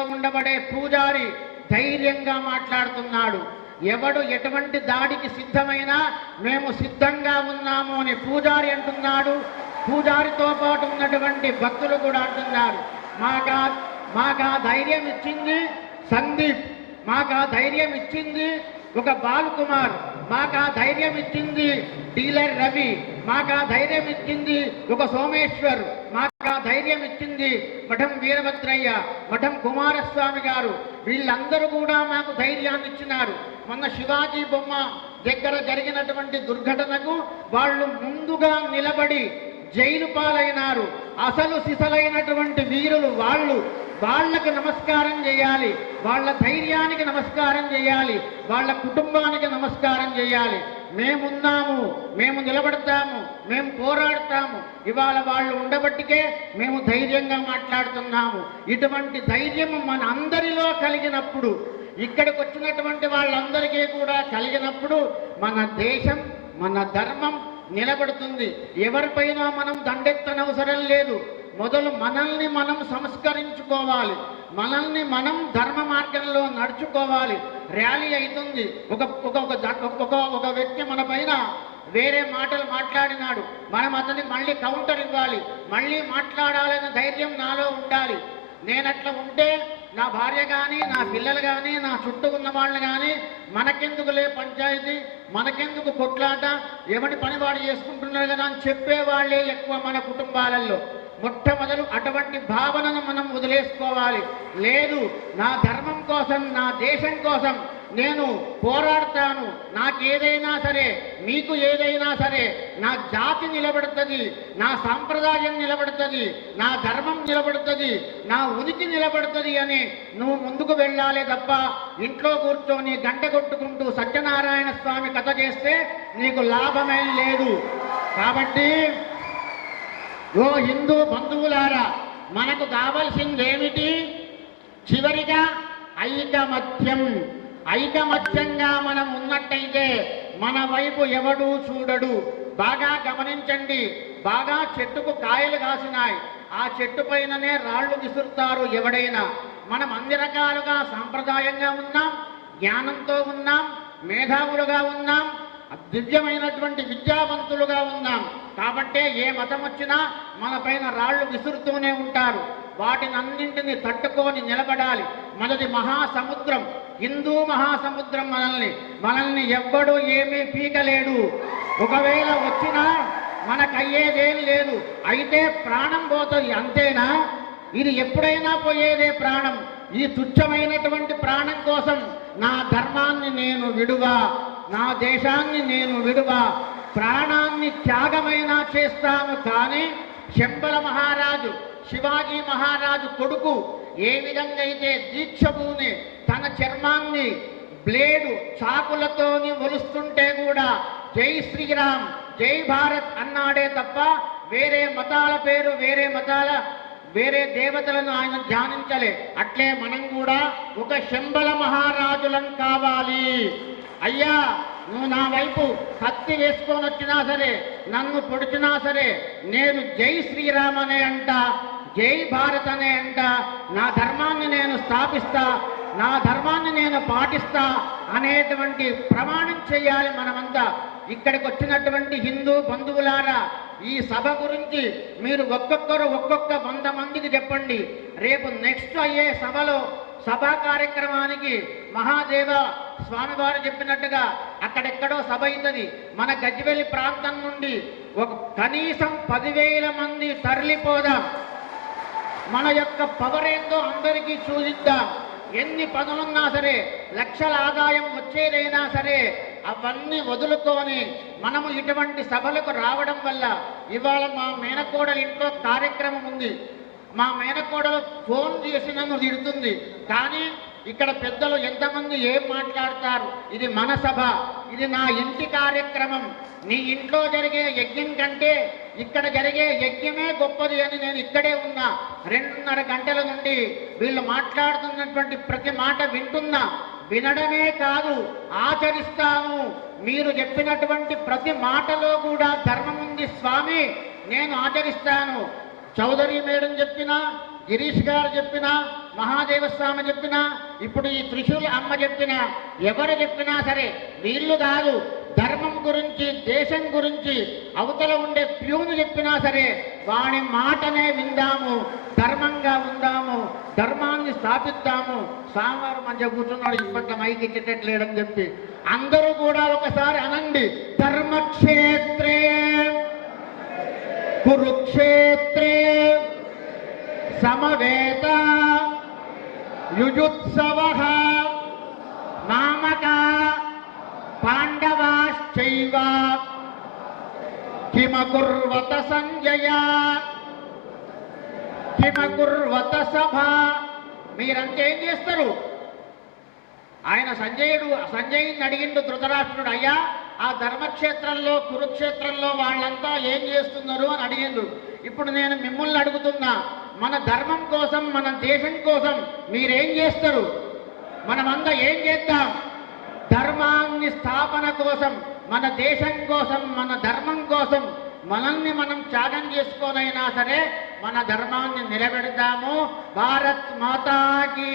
ఉండబడే పూజారి ధైర్యంగా మాట్లాడుతున్నాడు. ఎవడు ఎటువంటి దాడికి సిద్ధమైనా మేము సిద్ధంగా ఉన్నాము అని పూజారి అంటున్నాడు. పూజారితో పాటు ఉన్నటువంటి భక్తులు కూడా అంటున్నారు. మాకా ధైర్యం ఇచ్చింది సందీప్, మాకా ధైర్యం ఇచ్చింది ఒక బాలకుమార్, మాకా ధైర్యం ఇచ్చింది డీలర్ రవి, మాకా ధైర్యం ఇచ్చింది ఒక సోమేశ్వర్, మాకా ధైర్యం ఇచ్చింది మఠం వీరభద్రయ్య, మఠం కుమారస్వామి గారు. వీళ్ళందరూ కూడా మాకు ధైర్యాన్ని ఇచ్చినారు. మొన్న శివాజీ బొమ్మ దగ్గర జరిగినటువంటి దుర్ఘటనకు వాళ్ళు ముందుగా నిలబడి జైలు పాలైనారు. అసలు సిసలైనటువంటి వీరులు వాళ్ళకు నమస్కారం చేయాలి, వాళ్ళ ధైర్యానికి నమస్కారం చేయాలి, వాళ్ళ కుటుంబానికి నమస్కారం చేయాలి. మేమున్నాము, మేము నిలబడతాము, మేము పోరాడతాము. ఇవాళ వాళ్ళు ఉండబట్టికే మేము ధైర్యంగా మాట్లాడుతున్నాము. ఇటువంటి ధైర్యం మన అందరిలో కలిగినప్పుడు, ఇక్కడికి వచ్చినటువంటి వాళ్ళందరికీ కూడా కలిగినప్పుడు మన దేశం, మన ధర్మం నిలబడుతుంది. ఎవరిపైన మనం దండెత్తనవసరం లేదు. మొదలు మనల్ని మనం సంస్కరించుకోవాలి, మనల్ని మనం ధర్మ మార్గంలో నడుచుకోవాలి. ర్యాలీ అవుతుంది, ఒక వ్యక్తి మన పైన వేరే మాటలు మాట్లాడినాడు, మనం అతనికి మళ్ళీ కౌంటర్ ఇవ్వాలి, మళ్ళీ మాట్లాడాలనే ధైర్యం నాలో ఉండాలి. నేనట్లా ఉంటే నా భార్య కానీ, నా పిల్లలు కానీ, నా చుట్టూ ఉన్న వాళ్ళు కానీ మనకెందుకులే పంచాయతీ, మనకెందుకు కొట్లాట, ఎవరి పని వాడు చేసుకుంటున్నారు కదా అని చెప్పేవాళ్లే ఎక్కువ మన కుటుంబాలలో. మొట్టమొదలు అటువంటి భావనను మనం వదిలేసుకోవాలి. లేదు, నా ధర్మం కోసం, నా దేశం కోసం నేను పోరాడతాను, నాకేదైనా సరే, మీకు ఏదైనా సరే, నా జాతి నిలబడుతుంది, నా సాంప్రదాయం నిలబడుతుంది, నా ధర్మం నిలబడుతుంది, నా ఉనికి నిలబడుతుంది అని నువ్వు ముందుకు వెళ్ళాలి తప్ప ఇంట్లో కూర్చొని గంట కొట్టుకుంటూ సత్యనారాయణ స్వామి కథ చేస్తే నీకు లాభమేం లేదు. కాబట్టి ఓ హిందూ బంధువులారా, మనకు కావలసిందేమిటి? చివరిగా ఐకమత్యం. ఐకమత్యంగా మనం ఉన్నట్టయితే మన వైపు ఎవడూ చూడడు. బాగా గమనించండి, బాగా చెట్టుకు కాయలు కాసినాయి, ఆ చెట్టు పైననే రాళ్లు విసురుతారు ఎవడైనా. మనం అన్ని రకాలుగా సాంప్రదాయంగా ఉన్నాం, జ్ఞానంతో ఉన్నాం, మేధావులుగా ఉన్నాం, దివ్యమైనటువంటి విద్యావంతులుగా ఉన్నాం. కాబట్టే ఏ మతం వచ్చినా మన పైన రాళ్లు విసురుతూనే ఉంటారు. వాటిని అన్నింటినీ తట్టుకొని నిలబడాలి. మనది మహాసముద్రం, హిందూ మహాసముద్రం. మనల్ని ఎవ్వడూ ఏమీ పీకలేడు. ఒకవేళ వచ్చినా మనకయ్యేదేం లేదు, అయితే ప్రాణం పోతుంది, అంతేనా? ఇది ఎప్పుడైనా పోయేదే ప్రాణం. ఈ తుచ్చమైనటువంటి ప్రాణం కోసం నా ధర్మాన్ని నేను విడువా, నా దేశాన్ని నేను విడువా, ప్రాణాన్ని త్యాగమైనా చేస్తాను. కానీ శంబల మహారాజు, శివాజీ మహారాజు కొడుకు ఏ విధంగా అయితే దీక్షభూని తన చర్మాన్ని బ్లేడు చాకులతోని ఒలుస్తుంటే కూడా జై శ్రీరామ్, జై భారత్ అన్నాడే తప్ప వేరే మతాల పేరు, వేరే దేవతలను ఆయన ధ్యానించలే. అట్లే మనం కూడా ఒక శంబల మహారాజులం కావాలి. అయ్యా, నువ్వు నా వైపు కత్తి వేసుకొని వచ్చినా సరే, నన్ను పొడిచినా సరే, నేను జై శ్రీరామ్ అనే అంట, జై భారత్ అనే అంట, నా ధర్మాన్ని నేను స్థాపిస్తా, నా ధర్మాన్ని నేను పాటిస్తా అనేటువంటి ప్రమాణం చేయాలి మనమంతా. ఇక్కడికి వచ్చినటువంటి హిందూ బంధువులారా, ఈ సభ గురించి మీరు ఒక్కొక్కరు ఒక్కొక్క 100 మందికి చెప్పండి. రేపు నెక్స్ట్ అయ్యే సభలో, సభా కార్యక్రమానికి మహాదేవ స్వామివారు చెప్పినట్టుగా అక్కడెక్కడో సభ అవుతుంది. మన గజ్వేలి ప్రాంతం నుండి కనీసం 10,000 మంది తరలిపోదాం. మన యొక్క పవర్ ఏందో అందరికీ చూసిద్దాం. ఎన్ని పనులున్నా సరే, లక్షల ఆదాయం వచ్చేదైనా సరే, అవన్నీ వదులుకొని మనము ఇటువంటి సభలకు రావడం వల్ల, ఇవాళ మా మేనకోడల ఇంట్లో కార్యక్రమం ఉంది, మా మేనకోడలు ఫోన్ చేసి నన్ను తిడుతుంది. కానీ ఇక్కడ పెద్దలు ఎంతమంది ఏం మాట్లాడతారు? ఇది మన సభ, ఇది నా ఇంటి కార్యక్రమం. నీ ఇంట్లో జరిగే యజ్ఞం కంటే ఇక్కడ జరిగే యజ్ఞమే గొప్పది అని నేను ఇక్కడే ఉన్నా. 2.5 గంటల నుండి వీళ్ళు మాట్లాడుతున్నటువంటి ప్రతి మాట వింటున్నా. వినడమే కాదు, ఆచరిస్తాను. మీరు చెప్పినటువంటి ప్రతి మాటలో కూడా ధర్మం ఉంది స్వామి, నేను ఆచరిస్తాను. చౌదరి మేడం చెప్పినా, గిరీష్ గారు చెప్పినా, మహాదేవ స్వామి చెప్పినా, ఇప్పుడు ఈ త్రిశూల అమ్మ చెప్పినా, ఎవరు చెప్పినా సరే వీళ్ళు కాదు, ధర్మం గురించి, దేశం గురించి అవతల ఉండే ప్యూను చెప్పినా సరే వాడి మాటనే విందాము, ధర్మంగా ఉందాము, ధర్మాన్ని స్థాపిద్దాము. స్వామివారు మంచిగా కూర్చున్నాడు, ఇప్పట్లో మైకి ఇచ్చేటట్లేడని చెప్పి అందరూ కూడా ఒకసారి అనండి, ధర్మక్షేత్రే కురుక్షేత్రే సమవేత యుజుత్సవః మామక పాండవాశ్చైవ కిమకుర్వత సంజయ కిమకుర్వత సభ. మీరంతా ఏం చేస్తారు? ఆయన సంజయుడిని అడిగిండు ధృతరాష్ట్రుడు, అయ్యా ఆ ధర్మక్షేత్రంలో కురుక్షేత్రంలో వాళ్ళంతా ఏం చేస్తున్నారు అని అడిగిండు. ఇప్పుడు నేను మిమ్మల్ని అడుగుతున్నా, మన ధర్మం కోసం, మన దేశం కోసం మీరేం చేస్తారు? మనమంతా ఏం చేద్దాం? ధర్మాన్ని స్థాపన కోసం, మన దేశం కోసం, మన ధర్మం కోసం మనల్ని మనం త్యాగం చేసుకోనైనా సరే మన ధర్మాన్ని నిలబెడదాము. భారత్ మాతాకి